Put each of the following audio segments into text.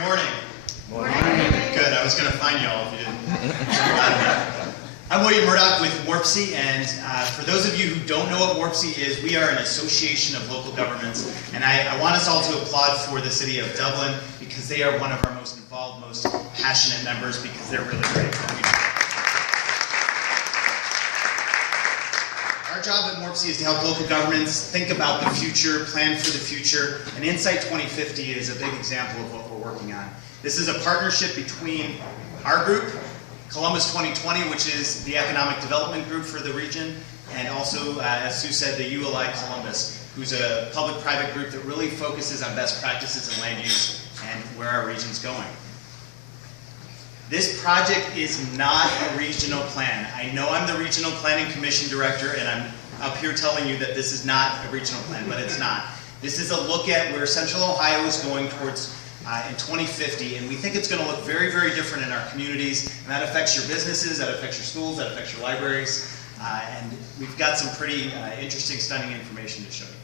Good morning. Morning. Good, I was going to find y'all if you didn't. I'm Murdock with MORPC, and for those of you who don't know what MORPC is, we are an association of local governments, and I want us all to applaud for the city of Dublin because they are one of our most involved, most passionate members because they're really great. Our job at MORPC is to help local governments think about the future, plan for the future, and Insight 2050 is a big example of what we're working on. This is a partnership between our group, Columbus 2020, which is the economic development group for the region, and also, as Sue said, the ULI Columbus, who's a public-private group that really focuses on best practices in land use and where our region's going. This project is not a regional plan. I know I'm the Regional Planning Commission Director, and I'm up here telling you that this is not a regional plan, but it's not. This is a look at where Central Ohio is going towards in 2050, and we think it's going to look very, very different in our communities, and that affects your businesses, that affects your schools, that affects your libraries, and we've got some pretty interesting, stunning information to show you.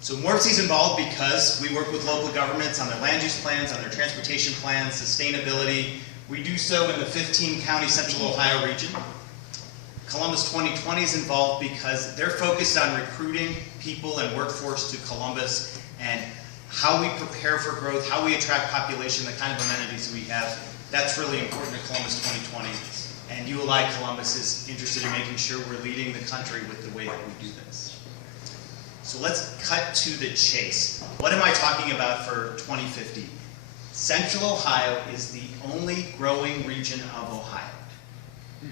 So MORPC is involved because we work with local governments on their land use plans, on their transportation plans, sustainability. We do so in the 15-county Central Ohio region. Columbus 2020 is involved because they're focused on recruiting people and workforce to Columbus and how we prepare for growth, how we attract population, the kind of amenities we have. That's really important to Columbus 2020. And ULI Columbus is interested in making sure we're leading the country with the way that we do this. So let's cut to the chase. What am I talking about for 2050? Central Ohio is the only growing region of Ohio.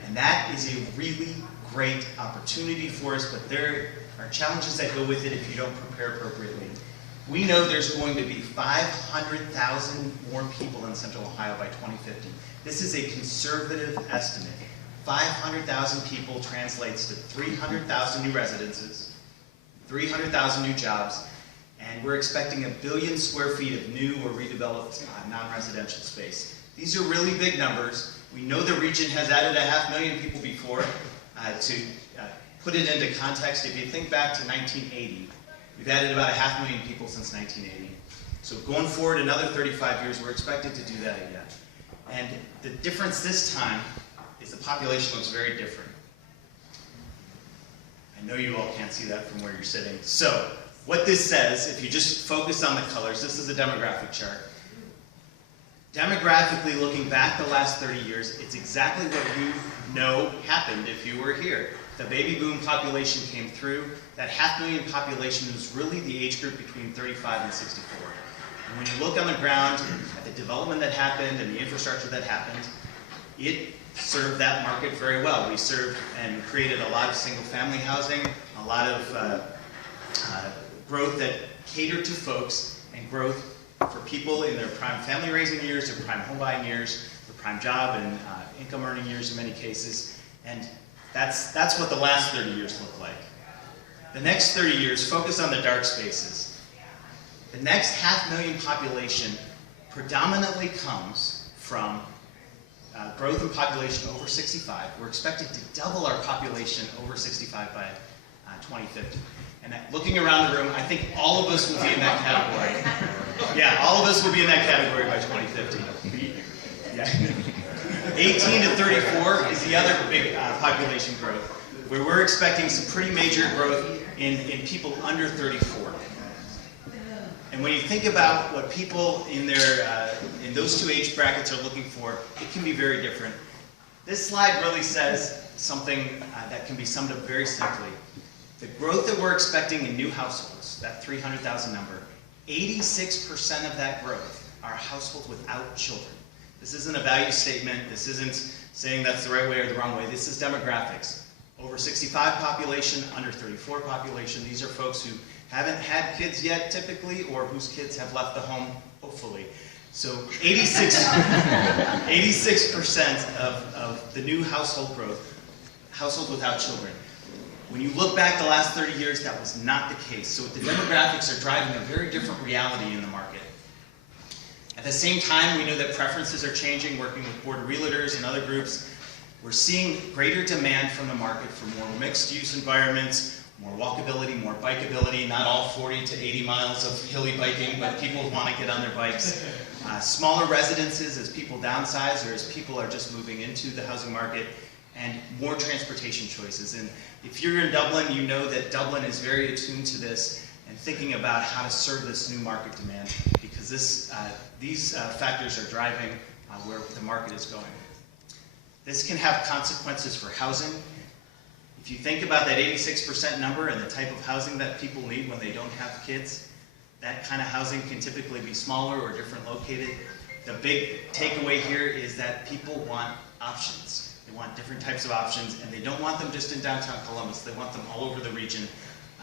And that is a really great opportunity for us, but there are challenges that go with it if you don't prepare appropriately. We know there's going to be 500,000 more people in Central Ohio by 2050. This is a conservative estimate. 500,000 people translates to 300,000 new residences, 300,000 new jobs, and we're expecting 1 billion square feet of new or redeveloped non-residential space. These are really big numbers. We know the region has added 500,000 people before. To put it into context, if you think back to 1980, we've added about 500,000 people since 1980. So going forward another 35 years, we're expected to do that again. And the difference this time is the population looks very different. I know you all can't see that from where you're sitting. So what this says, if you just focus on the colors, this is a demographic chart. Demographically, looking back the last 30 years, it's exactly what you know happened if you were here. The baby boom population came through. That 500,000 population was really the age group between 35 and 64. And when you look on the ground at the development that happened and the infrastructure that happened, it served that market very well. We served and created a lot of single-family housing, a lot of growth that catered to folks and growth for people in their prime family raising years, their prime home buying years, their prime job and income earning years in many cases. And that's what the last 30 years look like. The next 30 years, focus on the dark spaces. The next 500,000 population predominantly comes from growth in population over 65. We're expected to double our population over 65 by 2050. And looking around the room, I think all of us will be in that category. Yeah, all of us will be in that category by 2050. Yeah. 18 to 34 is the other big population growth, where we're expecting some pretty major growth in people under 34. And when you think about what people in those two age brackets are looking for, it can be very different. This slide really says something that can be summed up very simply. The growth that we're expecting in new households, that 300,000 number, 86% of that growth are households without children. This isn't a value statement. This isn't saying that's the right way or the wrong way. This is demographics. Over 65 population, under 34 population. These are folks who haven't had kids yet, typically, or whose kids have left the home, hopefully. So 86% of the new household growth, households without children. When you look back the last 30 years, that was not the case. So the demographics are driving a very different reality in the market. At the same time, we know that preferences are changing, working with board of realtors and other groups. We're seeing greater demand from the market for more mixed-use environments, more walkability, more bikeability, not all 40 to 80 miles of hilly biking, but people want to get on their bikes. Smaller residences as people downsize or as people are just moving into the housing market, and more transportation choices. And if you're in Dublin, you know that Dublin is very attuned to this and thinking about how to serve this new market demand, because these factors are driving where the market is going. This can have consequences for housing. If you think about that 86% number and the type of housing that people need when they don't have kids, that kind of housing can typically be smaller or different located. The big takeaway here is that people want options. They want different types of options, and they don't want them just in downtown Columbus. They want them all over the region,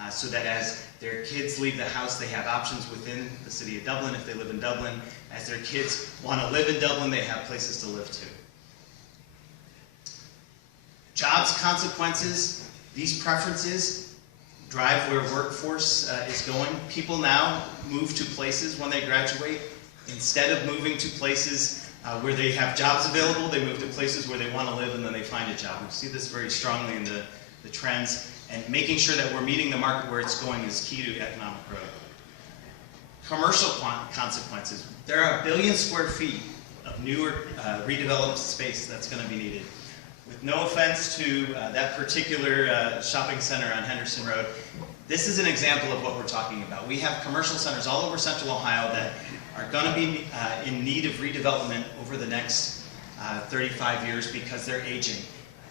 so that as their kids leave the house, they have options within the city of Dublin if they live in Dublin. As their kids want to live in Dublin, they have places to live too. Jobs consequences, these preferences drive where workforce is going. People now move to places when they graduate. Instead of moving to places where they have jobs available, they move to places where they want to live and then they find a job. We see this very strongly in the trends, and making sure that we're meeting the market where it's going is key to economic growth. Commercial consequences. There are 1 billion square feet of new or redeveloped space that's going to be needed. With no offense to that particular shopping center on Henderson Road, this is an example of what we're talking about. We have commercial centers all over Central Ohio that are going to be in need of redevelopment over the next 35 years because they're aging.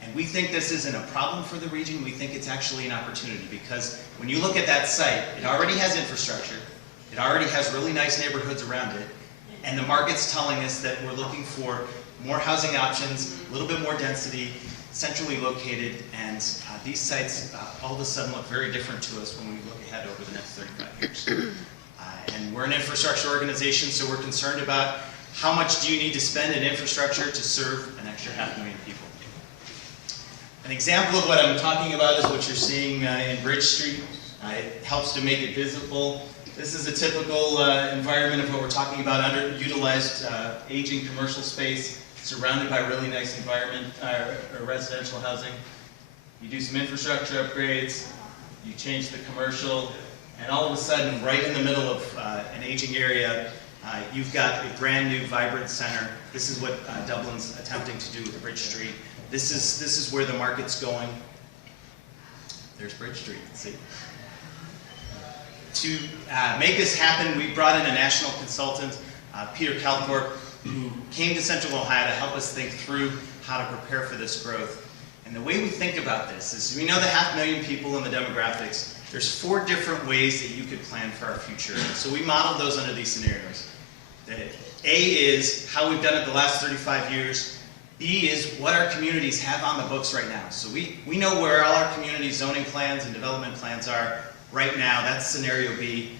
And we think this isn't a problem for the region. We think it's actually an opportunity, because when you look at that site, it already has infrastructure. It already has really nice neighborhoods around it. And the market's telling us that we're looking for more housing options, a little bit more density, centrally located, and these sites all of a sudden look very different to us when we look ahead over the next 35 years. And we're an infrastructure organization, so we're concerned about how much do you need to spend in infrastructure to serve an extra 500,000 people. An example of what I'm talking about is what you're seeing in Bridge Street. It helps to make it visible. This is a typical environment of what we're talking about, underutilized aging commercial space, surrounded by really nice environment or residential housing. You do some infrastructure upgrades, you change the commercial, and all of a sudden, right in the middle of an aging area, you've got a brand new, vibrant center. This is what Dublin's attempting to do with Bridge Street. This is where the market's going. There's Bridge Street, see. To make this happen, we brought in a national consultant, Peter Kalthorpe, who came to Central Ohio to help us think through how to prepare for this growth. And the way we think about this is, we know the 500,000 people in the demographics. There's 4 different ways that you could plan for our future. So we modeled those under these scenarios. A is how we've done it the last 35 years. B is what our communities have on the books right now. So we know where all our community zoning plans and development plans are right now. That's scenario B.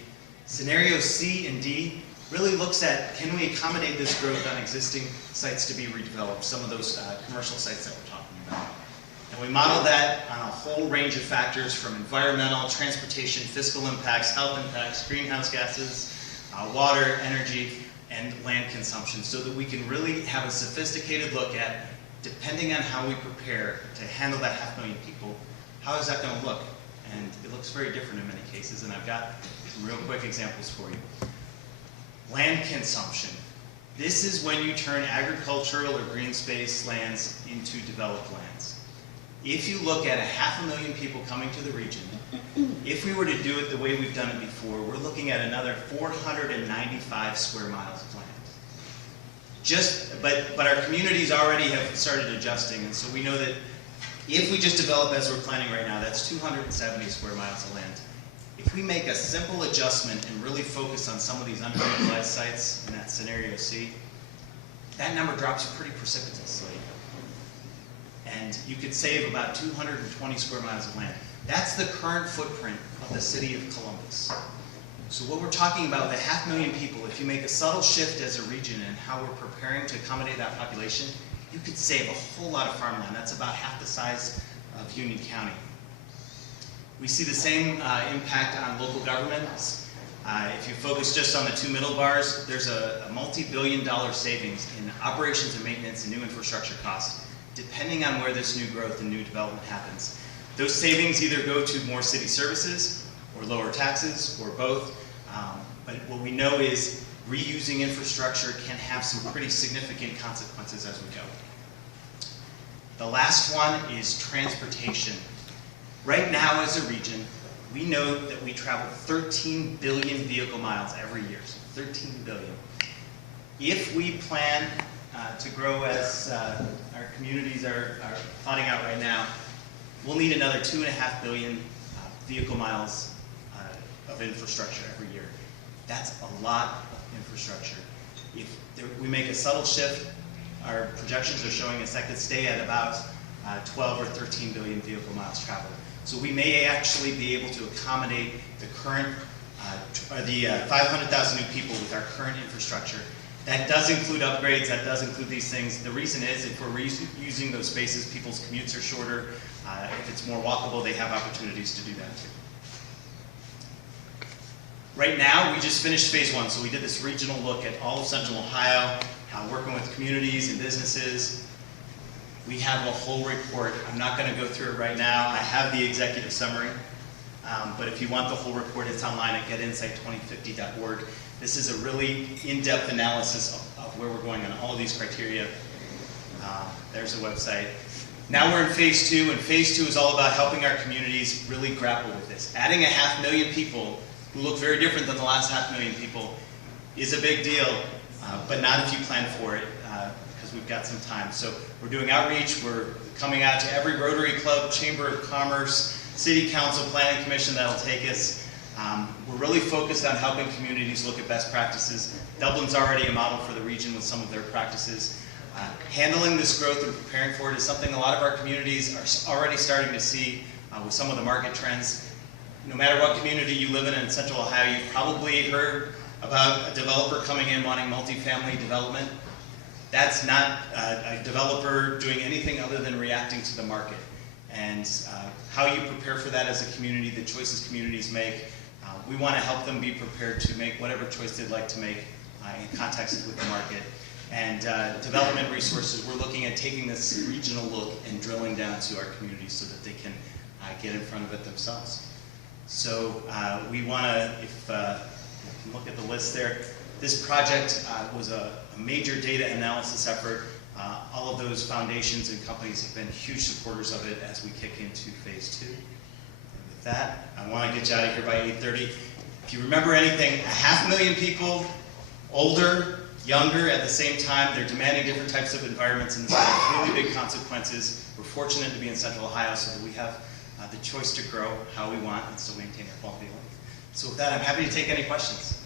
Scenario C and D really looks at, can we accommodate this growth on existing sites to be redeveloped, some of those commercial sites that we're talking about. And we model that on a whole range of factors, from environmental, transportation, fiscal impacts, health impacts, greenhouse gases, water, energy, and land consumption, so that we can really have a sophisticated look at, depending on how we prepare to handle that 500,000 people, how is that going to look? And it looks very different in many cases, and I've got some real quick examples for you. Land consumption. This is when you turn agricultural or green space lands into developed lands. If you look at 500,000 people coming to the region, if we were to do it the way we've done it before, we're looking at another 495 square miles of land. But our communities already have started adjusting, and so we know that if we just develop as we're planning right now, that's 270 square miles of land. If we make a simple adjustment and really focus on some of these underutilized sites in that scenario C, that number drops pretty precipitously. And you could save about 220 square miles of land. That's the current footprint of the city of Columbus. So what we're talking about, the 500,000 people, if you make a subtle shift as a region in how we're preparing to accommodate that population, you could save a whole lot of farmland. That's about half the size of Union County. We see the same impact on local governments. If you focus just on the 2 middle bars, there's a multi-billion-dollar savings in operations and maintenance and new infrastructure costs, depending on where this new growth and new development happens. Those savings either go to more city services or lower taxes or both. But what we know is reusing infrastructure can have some pretty significant consequences as we go. The last one is transportation. Right now as a region, we know that we travel 13 billion vehicle miles every year, so 13 billion. If we plan to grow as our communities are plotting out right now, we'll need another 2.5 billion vehicle miles of infrastructure every year. That's a lot of infrastructure. If we make a subtle shift, our projections are showing us that could stay at about 12 or 13 billion vehicle miles traveled. So we may actually be able to accommodate the current, 500,000 new people with our current infrastructure. That does include upgrades, that does include these things. The reason is if we're using those spaces, people's commutes are shorter. If it's more walkable, they have opportunities to do that too. Right now, we just finished phase 1, so we did this regional look at all of Central Ohio, working with communities and businesses. We have a whole report. I'm not going to go through it right now. I have the executive summary, but if you want the whole report, it's online at getinsight2050.org. This is a really in-depth analysis of where we're going on all of these criteria. There's a website. Now we're in phase 2, and phase 2 is all about helping our communities really grapple with this. Adding 500,000 people who look very different than the last 500,000 people is a big deal, but not if you plan for it, because we've got some time. So we're doing outreach, we're coming out to every Rotary Club, Chamber of Commerce, City Council, Planning Commission that'll take us. We're really focused on helping communities look at best practices. Dublin's already a model for the region with some of their practices. Handling this growth and preparing for it is something a lot of our communities are already starting to see with some of the market trends. No matter what community you live in Central Ohio, you've probably heard about a developer coming in wanting multifamily development. That's not a developer doing anything other than reacting to the market. And how you prepare for that as a community, the choices communities make, we want to help them be prepared to make whatever choice they'd like to make in context with the market. And development resources, we're looking at taking this regional look and drilling down to our communities so that they can get in front of it themselves. So we want to, if you look at the list there, this project was a major data analysis effort. All of those foundations and companies have been huge supporters of it as we kick into phase 2. And with that, I want to get you out of here by 8:30. If you remember anything, 500,000 people, older, younger at the same time, they're demanding different types of environments, and this has really big consequences. We're fortunate to be in Central Ohio so that we have the choice to grow how we want and still maintain our quality of life. So with that, I'm happy to take any questions.